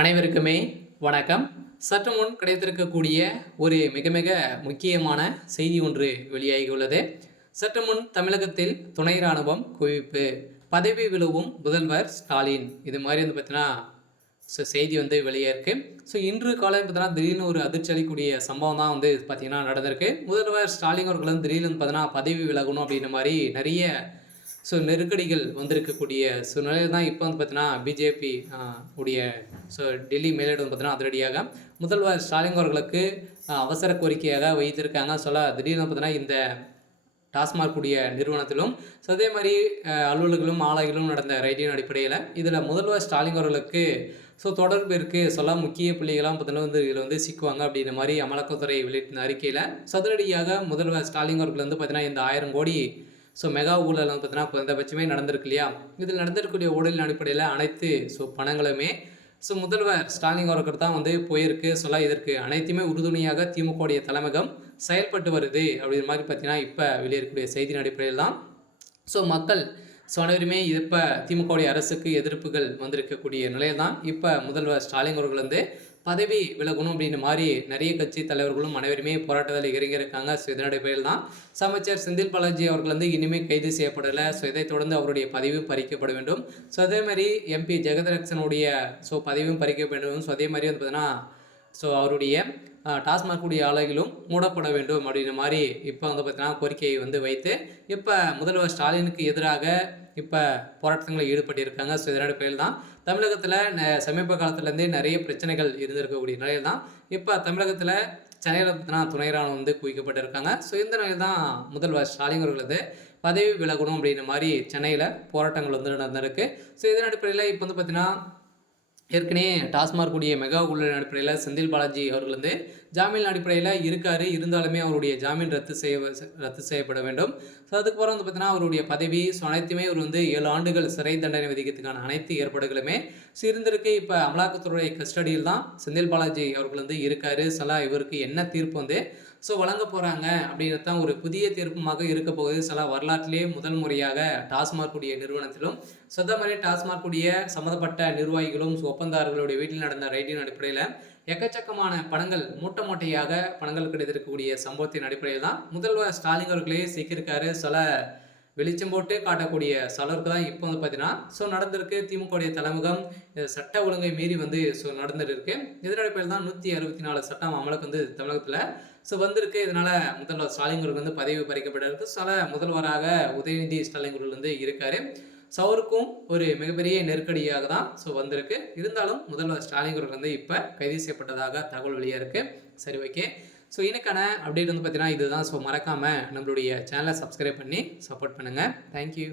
அனைவருக்குமே வணக்கம். சற்று முன் கிடைத்திருக்கக்கூடிய ஒரு மிக மிக முக்கியமான செய்தி ஒன்று வெளியாகியுள்ளது. சற்று முன் தமிழகத்தில் துணை ராணுவம் குவிப்பு, பதவி விலகும் முதல்வர் ஸ்டாலின், இது மாதிரி வந்து பார்த்தீங்கன்னா செய்தி வந்து வெளியே இருக்கு. இன்று காலை பார்த்தீங்கன்னா திடீர்னு ஒரு அதிர்ச்சி அளிக்கக்கூடிய சம்பவம் தான் வந்து பார்த்தீங்கன்னா நடந்திருக்கு. முதல்வர் ஸ்டாலின் அவர்கள் வந்து திடீர்னு பார்த்தீங்கன்னா பதவி விலகணும் அப்படின்ற மாதிரி நிறைய நெருக்கடிகள் வந்திருக்கக்கூடிய சூழ்நிலையில் தான் இப்போ வந்து பார்த்தீங்கன்னா பிஜேபி உடைய டெல்லி மேலிடம் பார்த்தீங்கன்னா அதிரடியாக முதல்வர் ஸ்டாலின் அவர்களுக்கு அவசர கோரிக்கையாக வைத்திருக்காங்க. திடீர்னு பார்த்தீங்கன்னா இந்த டாஸ்மாக் உடைய நிறுவனத்திலும் அதே மாதிரி அலுவலர்களும் ஆலைகளும் நடந்த ரைடின் அடிப்படையில் இதில் முதல்வர் ஸ்டாலின் அவர்களுக்கு தொடர்பு இருக்குது முக்கிய புள்ளிகளாம் பார்த்தீங்கன்னா வந்து இதில் வந்து சிக்குவாங்க அப்படின்ற மாதிரி அமலாக்கத்துறை வெளியிட்ட அறிக்கையில் சதுரடியாக முதல்வர் ஸ்டாலின் அவர்கள் வந்து பார்த்தீங்கன்னா இந்த 1000 கோடி மெகா ஊழல் வந்து பார்த்தீங்கன்னா குறைந்தபட்சமே நடந்திருக்கு இல்லையா. இதில் நடந்திருக்கக்கூடிய ஊழலின் அடிப்படையில் அனைத்து பணங்களுமே முதல்வர் ஸ்டாலின் அவர்கள் தான் வந்து போயிருக்கு. இதற்கு அனைத்துமே உறுதுணையாக திமுகவுடைய தலைமையகம் செயல்பட்டு வருது அப்படிங்கிற மாதிரி பார்த்தீங்கன்னா இப்போ வெளியேறக்கூடிய செய்தியின் அடிப்படையில் தான் மக்கள் அனைவருமே இப்போ திமுகவுடைய அரசுக்கு எதிர்ப்புகள் வந்திருக்கக்கூடிய நிலையில் தான் இப்போ முதல்வர் ஸ்டாலின் அவர்கள் வந்து பதவி விலகணும் அப்படின்ற மாதிரி நிறைய கட்சி தலைவர்களும் அனைவருமே போராட்டத்தில் இறங்கியிருக்காங்க. இதன் அடிப்படையில் தான் அமைச்சர் செந்தில் பாலாஜி அவர்கள் வந்து இனிமேல் கைது செய்யப்படலை. இதைத் தொடர்ந்து அவருடைய பதவி பறிக்கப்பட வேண்டும். அதே மாதிரி எம்பி ஜெகதரட்சனுடைய பதவியும் பறிக்க வேண்டும். அதே மாதிரி வந்து பார்த்தீங்கன்னா அவருடைய டாஸ்மாக் உடைய ஆலைகளும் மூடப்பட வேண்டும் அப்படின்ற மாதிரி இப்போ வந்து பார்த்தீங்கன்னா கோரிக்கையை வந்து வைத்து இப்போ முதல்வர் ஸ்டாலினுக்கு எதிராக இப்போ போராட்டங்களில் ஈடுபட்டிருக்காங்க. இதன் அடிப்படையில் தான் தமிழகத்தில் சமீப காலத்துலேருந்தே நிறைய பிரச்சனைகள் இருந்திருக்கக்கூடிய நிலையில் தான் இப்போ தமிழகத்தில் சென்னையில் பார்த்தீங்கன்னா துணை ராணுவம் வந்து குவிக்கப்பட்டிருக்காங்க. இந்த நிலையில் தான் முதல்வர் ஸ்டாலின் அவர்கள் வந்து பதவி விலகணும் அப்படின்ற மாதிரி சென்னையில் போராட்டங்கள் வந்து நடந்திருக்கு. இதன் அடிப்படையில் இப்போ வந்து பார்த்தீங்கன்னா ஏற்கனவே டாஸ்மாக் உடைய மெகா ஊழல் அடிப்படையில் செந்தில் பாலாஜி அவர்கள் வந்து ஜாமீன் அடிப்படையில் இருக்கார். இருந்தாலுமே அவருடைய ஜாமீன் ரத்து செய்யப்பட வேண்டும். அதுக்கப்புறம் வந்து பார்த்தீங்கன்னா அவருடைய பதவி அனைத்துமே இவர் வந்து 7 ஆண்டுகள் சிறை தண்டனை விதிக்கிறதுக்கான அனைத்து ஏற்பாடுகளுமே இருந்திருக்கு. இப்போ அமலாக்கத்துறை கஸ்டடியில் தான் செந்தில் பாலாஜி அவர்கள் வந்து இருக்கார். இவருக்கு என்ன தீர்ப்பு வந்து வழங்க போகிறாங்க அப்படிங்கிறது தான் ஒரு புதிய தீர்ப்புமாக இருக்க போகுது. வரலாற்றிலேயே முதல் முறையாக டாஸ்மாக் உடைய நிறுவனத்திலும் மாதிரி டாஸ்மாக் உடைய சம்மந்தப்பட்ட நிர்வாகிகளும் ஒப்பந்தாரர்களுடைய வீட்டில் நடந்த ரைடின் அடிப்படையில் எக்கச்சக்கமான பணங்கள் மூட்டையாக பணங்கள் கிடைத்திருக்கக்கூடிய சம்பவத்தின் அடிப்படையில் தான் முதல்வர் ஸ்டாலின் அவர்களே சிக்கியிருக்காரு. வெளிச்சம் போட்டு காட்டக்கூடிய சலருக்கு தான் இப்போ வந்து பார்த்தீங்கன்னா நடந்திருக்கு. திமுகவுடைய தலைமுகம் சட்ட ஒழுங்கை மீறி வந்து நடந்துருக்கு. இதன் அடிப்படையில் தான் 164 சட்டம் அமலுக்கு வந்து தமிழகத்தில் வந்திருக்கு. இதனால முதல்வர் ஸ்டாலின் அவர்கள் வந்து பதவி பறிக்கப்பட்டிருக்கு. முதல்வராக உதயநிதி ஸ்டாலின் அவர்கள் வந்து இருக்காரு. அவருக்கும் ஒரு மிகப்பெரிய நெருக்கடியாக தான் வந்திருக்கு. இருந்தாலும் முதல்வர் ஸ்டாலின் அவர்கள் வந்து இப்போ கைது செய்யப்பட்டதாக தகவல் வெளியாக இருக்குது. சரி, ஓகே. எனக்கான அப்டேட் வந்து பார்த்தீங்கன்னா இதுதான். மறக்காமல் நம்மளுடைய சேனலை சப்ஸ்கிரைப் பண்ணி சப்போர்ட் பண்ணுங்கள். தேங்க்யூ.